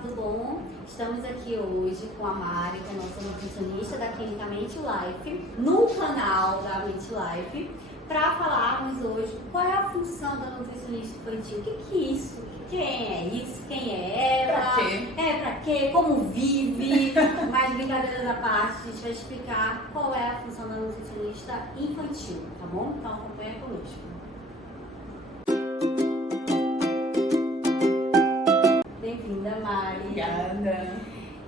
tudo bom? Estamos aqui hoje com a Mari, que é nossa nutricionista da Clínica Mente Life, no canal da Mente Life, para falarmos hoje qual é a função da nutricionista infantil. O que é isso? Quem é isso? Quem é ela? Pra quê? Pra quê? Como vive? Mas brincadeiras à parte, a gente vai explicar qual é a função da nutricionista infantil, tá bom? Então acompanha conosco. Bem-vinda, Mari. Obrigada.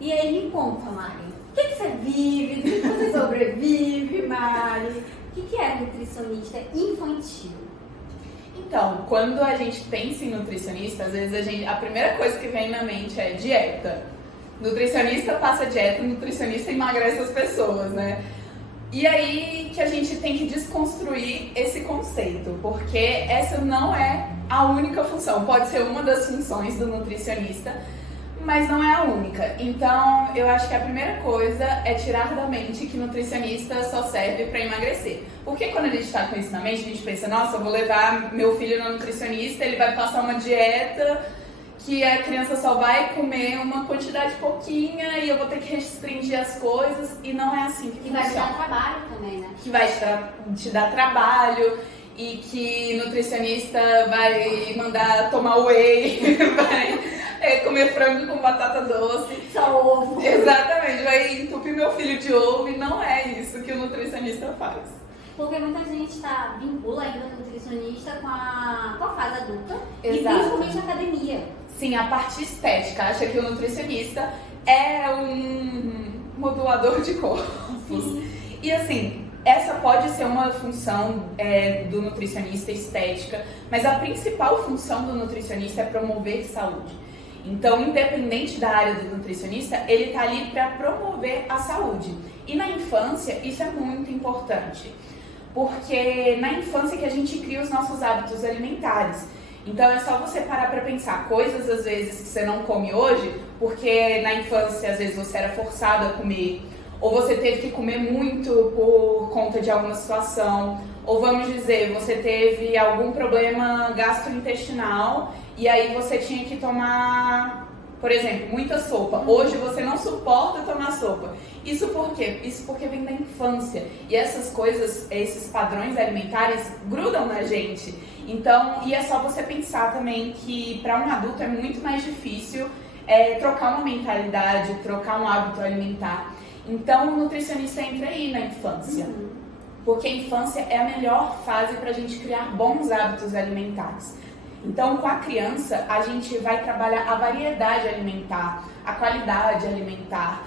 E aí, me conta, Mari, o que você vive? O que você sobrevive, Mari? O que é nutricionista infantil? Então, quando a gente pensa em nutricionista, às vezes a primeira coisa que vem na mente é dieta. Nutricionista passa dieta, nutricionista emagrece as pessoas, né? E aí que a gente tem que desconstruir esse conceito, porque essa não é a única função. Pode ser uma das funções do nutricionista, mas não é a única. Então, eu acho que a primeira coisa é tirar da mente que nutricionista só serve para emagrecer. Porque quando a gente está com isso na mente, a gente pensa, nossa, eu vou levar meu filho no nutricionista, ele vai passar uma dieta que a criança só vai comer uma quantidade pouquinha e eu vou ter que restringir as coisas, e não é assim que vai te funciona. dar trabalho também, né? Que vai te dar trabalho, e que nutricionista vai mandar tomar whey, vai comer frango com batata doce. Só ovo. Exatamente, vai entupir meu filho de ovo, e não é isso que o nutricionista faz. Porque muita gente vincula ainda o nutricionista com a fase adulta. Exato. E principalmente a academia. Sim, a parte estética. Acha que o nutricionista é um modulador de corpos. Sim. E assim, essa pode ser uma função do nutricionista estética, mas a principal função do nutricionista é promover saúde. Então, independente da área do nutricionista, ele está ali para promover a saúde. E na infância, isso é muito importante, porque na infância que a gente cria os nossos hábitos alimentares. Então é só você parar para pensar coisas às vezes que você não come hoje, porque na infância às vezes você era forçado a comer, ou você teve que comer muito por conta de alguma situação, ou vamos dizer, você teve algum problema gastrointestinal e aí você tinha que tomar, por exemplo, muita sopa. Hoje você não suporta tomar sopa. Isso por quê? Isso porque vem da infância. E essas coisas, esses padrões alimentares grudam na gente. Então, e é só você pensar também que para um adulto é muito mais difícil trocar uma mentalidade, trocar um hábito alimentar. Então, o nutricionista entra aí na infância. Porque a infância é a melhor fase para a gente criar bons hábitos alimentares. Então, com a criança, a gente vai trabalhar a variedade alimentar, a qualidade alimentar.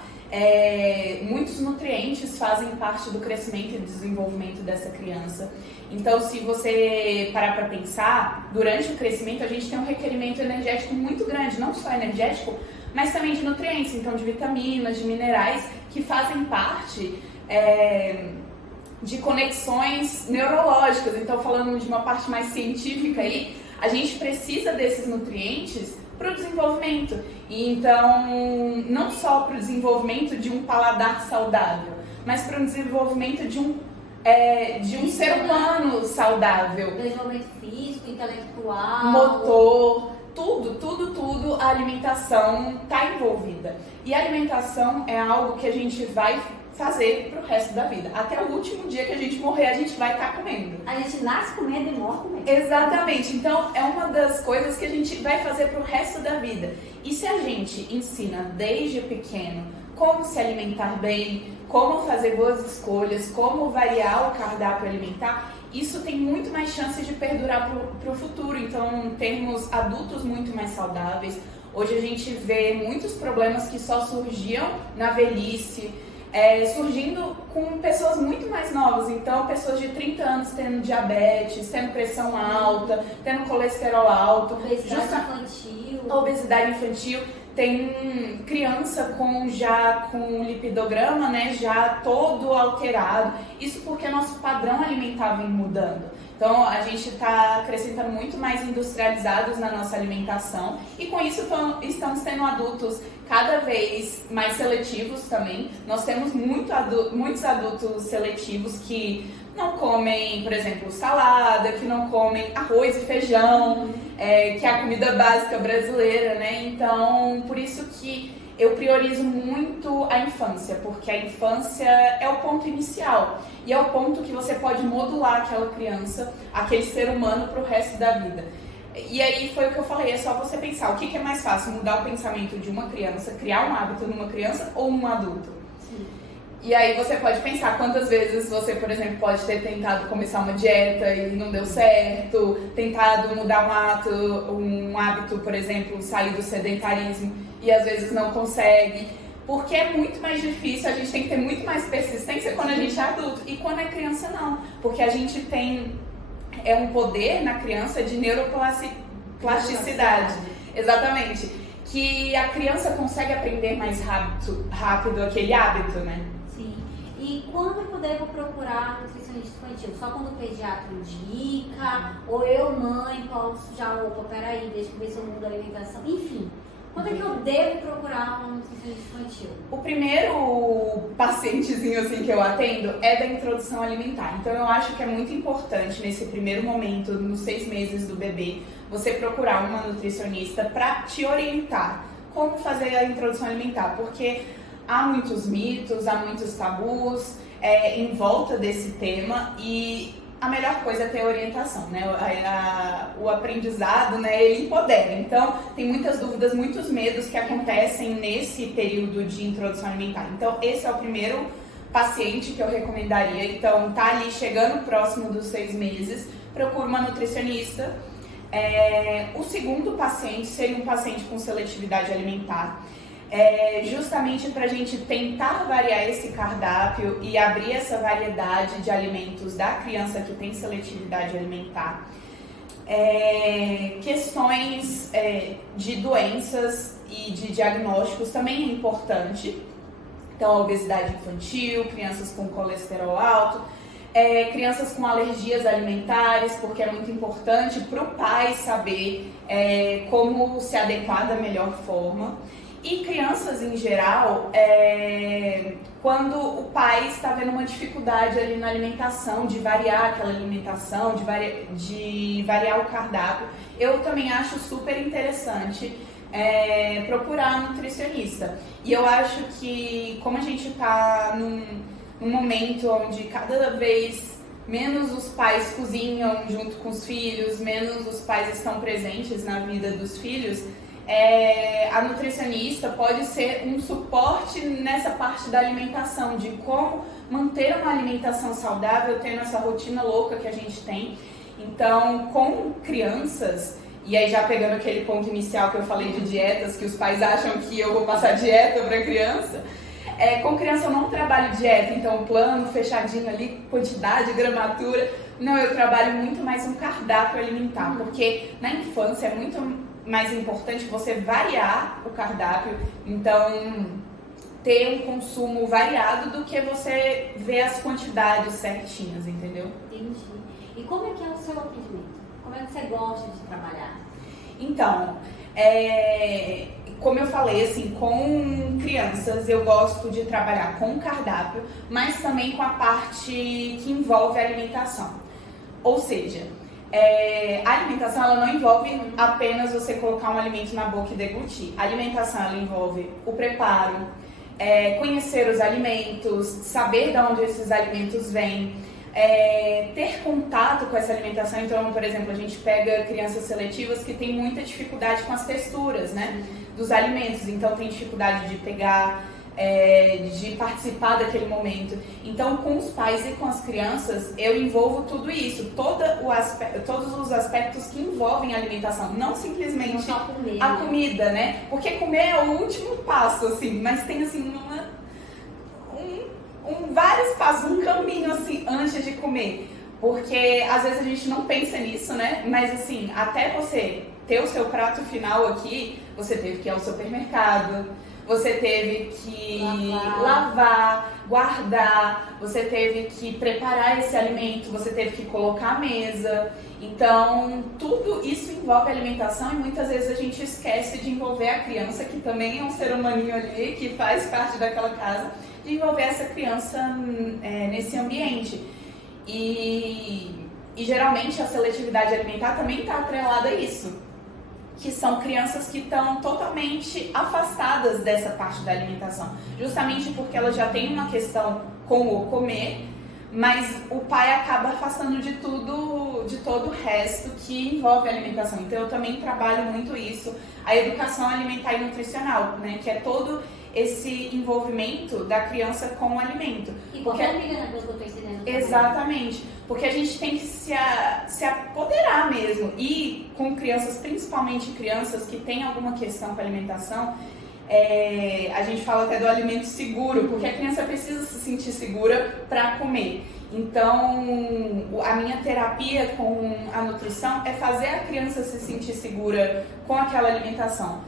Muitos nutrientes fazem parte do crescimento e desenvolvimento dessa criança. Então, se você parar para pensar, durante o crescimento a gente tem um requerimento energético muito grande, não só energético, mas também de nutrientes, então de vitaminas, de minerais, que fazem parte de conexões neurológicas. Então, falando de uma parte mais científica aí, a gente precisa desses nutrientes para o desenvolvimento. E então, não só para o desenvolvimento de um paladar saudável, mas para o desenvolvimento de um ser humano saudável. Desenvolvimento físico, intelectual, motor, tudo, a alimentação está envolvida. E a alimentação é algo que a gente vai fazer pro resto da vida. Até o último dia que a gente morrer, a gente vai estar comendo. A gente nasce comendo e morre comendo. Exatamente. Então, é uma das coisas que a gente vai fazer pro resto da vida. E se a gente ensina desde pequeno como se alimentar bem, como fazer boas escolhas, como variar o cardápio alimentar, isso tem muito mais chance de perdurar pro futuro. Então, termos adultos muito mais saudáveis. Hoje a gente vê muitos problemas que só surgiam na velhice, surgindo com pessoas muito mais novas. Então, pessoas de 30 anos tendo diabetes, tendo pressão alta, tendo colesterol alto. Obesidade infantil. Tem criança com lipidograma, né, já todo alterado. Isso porque nosso padrão alimentar vem mudando. Então, a gente está acrescentando muito mais industrializados na nossa alimentação, e com isso estamos tendo adultos cada vez mais seletivos também. Nós temos muitos adultos seletivos que não comem, por exemplo, salada, que não comem arroz e feijão, que é a comida básica brasileira, né? Então, por isso que eu priorizo muito a infância, porque a infância é o ponto inicial e é o ponto que você pode modular aquela criança, aquele ser humano para o resto da vida. E aí foi o que eu falei, é só você pensar, o que é mais fácil, mudar o pensamento de uma criança, criar um hábito numa criança ou num adulto? Sim. E aí você pode pensar quantas vezes você, por exemplo, pode ter tentado começar uma dieta e não deu certo, tentado mudar um hábito, por exemplo, sair do sedentarismo e às vezes não consegue, porque é muito mais difícil, a gente tem que ter muito mais persistência quando a gente é adulto, e quando é criança não, porque a gente tem um poder na criança de neuroplasticidade, exatamente, que a criança consegue aprender mais rápido aquele hábito, né? Sim. E quando eu devo procurar nutricionista infantil? Só quando o pediatra indica? Ou eu, mãe, posso já, opa, peraí, deixa eu ver se eu mudo a alimentação, enfim. Quando é que eu devo procurar uma nutricionista infantil? O primeiro pacientezinho assim que eu atendo é da introdução alimentar. Então eu acho que é muito importante nesse primeiro momento, nos 6 meses do bebê, você procurar uma nutricionista para te orientar como fazer a introdução alimentar, porque há muitos mitos, há muitos tabus em volta desse tema e a melhor coisa é ter orientação, né? O aprendizado, né, ele empodera. Então, tem muitas dúvidas, muitos medos que acontecem nesse período de introdução alimentar. Então, esse é o primeiro paciente que eu recomendaria. Então, tá ali chegando próximo dos 6 meses, procura uma nutricionista. O segundo paciente seria um paciente com seletividade alimentar. Justamente para a gente tentar variar esse cardápio e abrir essa variedade de alimentos da criança que tem seletividade alimentar. Questões de doenças e de diagnósticos também é importante. Então, a obesidade infantil, crianças com colesterol alto, crianças com alergias alimentares, porque é muito importante para o pai saber como se adequar da melhor forma. E crianças em geral, quando o pai está vendo uma dificuldade ali na alimentação, de variar aquela alimentação, de variar o cardápio, eu também acho super interessante procurar um nutricionista. E eu acho que como a gente está num momento onde cada vez menos os pais cozinham junto com os filhos, menos os pais estão presentes na vida dos filhos, a nutricionista pode ser um suporte nessa parte da alimentação, de como manter uma alimentação saudável, tendo essa rotina louca que a gente tem. Então, com crianças, e aí já pegando aquele ponto inicial que eu falei de dietas, que os pais acham que eu vou passar dieta para criança, com criança eu não trabalho dieta, então plano, fechadinho ali, quantidade, gramatura. Não, eu trabalho muito mais um cardápio alimentar, porque na infância é muito mais importante você variar o cardápio, então ter um consumo variado do que você ver as quantidades certinhas, entendeu? Entendi. E como é que é o seu atendimento? Como é que você gosta de trabalhar? Então, como eu falei, assim, com crianças eu gosto de trabalhar com cardápio, mas também com a parte que envolve a alimentação. Ou seja, a alimentação ela não envolve apenas você colocar um alimento na boca e deglutir. A alimentação ela envolve o preparo, conhecer os alimentos, saber de onde esses alimentos vêm, ter contato com essa alimentação. Então, por exemplo, a gente pega crianças seletivas que têm muita dificuldade com as texturas, né, dos alimentos. Então, tem dificuldade de pegar, de participar daquele momento. Então, com os pais e com as crianças, eu envolvo tudo isso, todos os aspectos que envolvem a alimentação, não simplesmente não só comer, a comida, né? Porque comer é o último passo, assim, mas tem assim vários passos, um caminho assim antes de comer, porque às vezes a gente não pensa nisso, né? Mas assim, até você ter o seu prato final aqui, você teve que ir ao supermercado, você teve que lavar, guardar, você teve que preparar esse alimento, você teve que colocar à mesa. Então, tudo isso envolve alimentação e muitas vezes a gente esquece de envolver a criança, que também é um ser humaninho ali, que faz parte daquela casa, de envolver essa criança nesse ambiente. E geralmente a seletividade alimentar também está atrelada a isso. que são crianças que estão totalmente afastadas dessa parte da alimentação, justamente porque elas já têm uma questão com o comer, mas o pai acaba afastando de tudo, de todo o resto que envolve a alimentação. Então eu também trabalho muito isso, a educação alimentar e nutricional, né, que é todo esse envolvimento da criança com o alimento. E qualquer família, né, que eu tô entendendo também. Exatamente, porque a gente tem que se apoderar mesmo, e com crianças, principalmente crianças que têm alguma questão com a alimentação, a gente fala até do alimento seguro, porque a criança precisa se sentir segura para comer. Então, a minha terapia com a nutrição é fazer a criança se sentir segura com aquela alimentação.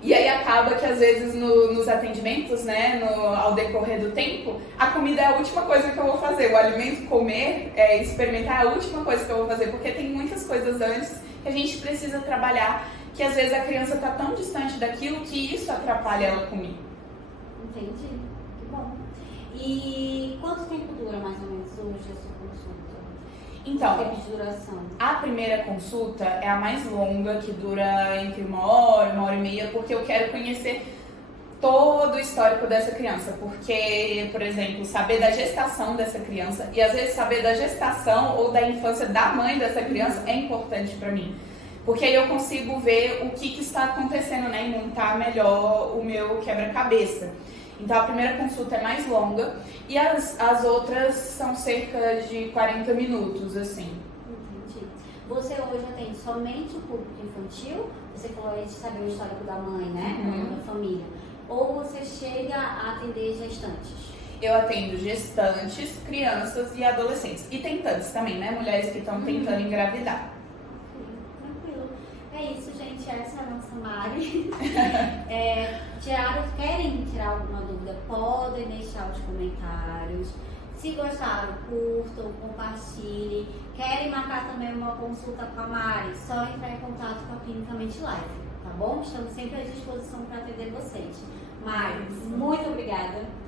E aí acaba que às vezes nos atendimentos, né, ao decorrer do tempo, a comida é a última coisa que eu vou fazer. O alimento, comer, experimentar é a última coisa que eu vou fazer, porque tem muitas coisas antes que a gente precisa trabalhar, que às vezes a criança está tão distante daquilo que isso atrapalha ela comer. Entendi, que bom. E quanto tempo dura mais ou menos hoje a sua consulta? Então, tempo de duração? A primeira consulta é a mais longa, que dura entre 1 hora e meia, porque eu quero conhecer todo o histórico dessa criança. Porque, por exemplo, saber da gestação dessa criança, e às vezes saber da gestação ou da infância da mãe dessa criança é importante para mim. Porque aí eu consigo ver o que está acontecendo, né, e montar melhor o meu quebra-cabeça. Então a primeira consulta é mais longa e as outras são cerca de 40 minutos, assim. Entendi. Você hoje atende somente o público infantil? Você falou aí de saber o histórico da mãe, né? Da família. Ou você chega a atender gestantes? Eu atendo gestantes, crianças e adolescentes. E tentantes também, né? Mulheres que estão tentando engravidar. Tranquilo. É isso, gente. Essa é a nossa Mari. Querem tirar alguma dúvida? Podem deixar os comentários. Se gostaram, curtam, compartilhem. Querem marcar também uma consulta com a Mari? Só entrar em contato com a Clinicamente Life, tá bom? Estamos sempre à disposição para atender vocês. Mari, muito obrigada.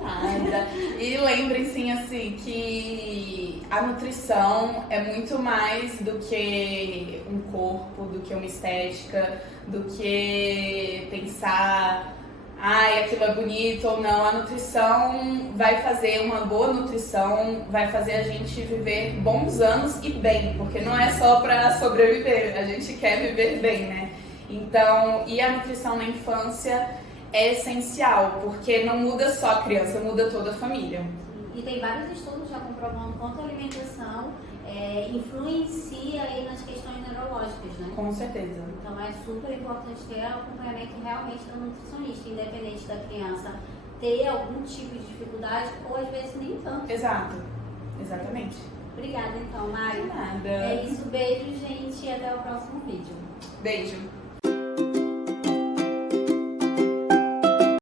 Nada. E lembrem-se assim que a nutrição é muito mais do que um corpo, do que uma estética, do que pensar aquilo é bonito ou não. A nutrição vai fazer, uma boa nutrição vai fazer a gente viver bons anos e bem, porque não é só para sobreviver, a gente quer viver bem, né? Então, e a nutrição na infância é essencial, porque não muda só a criança, muda toda a família. E tem vários estudos já comprovando quanto a alimentação influencia aí nas questões neurológicas, né? Com certeza. Então é super importante ter acompanhamento realmente da nutricionista, independente da criança ter algum tipo de dificuldade ou às vezes nem tanto. Exato, exatamente. Obrigada então, Mari. Nada. É isso, beijo, gente, e até o próximo vídeo. Beijo.